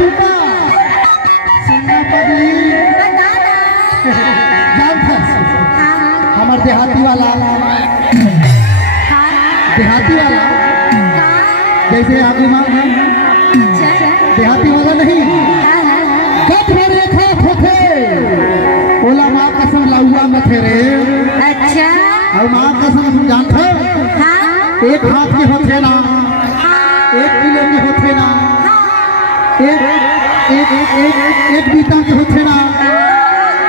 टूटा सुनना पगली जान था हमार देहाती वाला जैसे आगे माँ देहाती वाला नहीं गद भरे खा थे ओला माँ कसम लाउआ में थे रे। अच्छा और माँ कसम जानते एक हाथ के होते ना 1 किलो के होते ना एक बीता के होते ना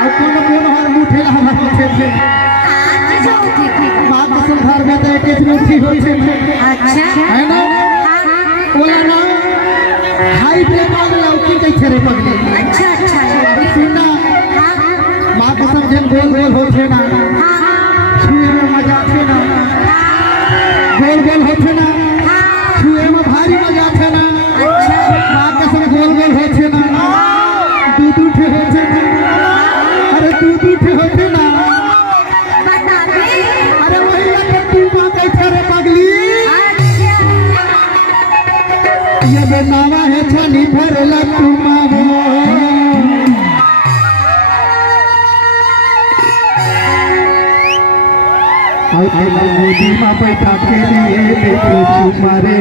और कौन हर मुठे ना हमारे होते थे माँ कसम घर में तो एक मुट्ठी होते थे। अच्छा है ना बोला ना हाई ब्रेक वाले लौकी कैसे रे पगली। अच्छा अच्छा अभी सुनना माँ कसम जन गोल गोल होते ना छुए में मजा थे ना गोल गोल होते ना छुए में भारी मजा थे ना माँ कसम गोल गोल होते ना दू ठे होते ना अरे दू ठे होते ना अरे वही लगे तू माँ कैसे रे पगली। ये नावा है छानी भरला तू माँ मोदी माँ बैठा के लिए देखो तुम्हारे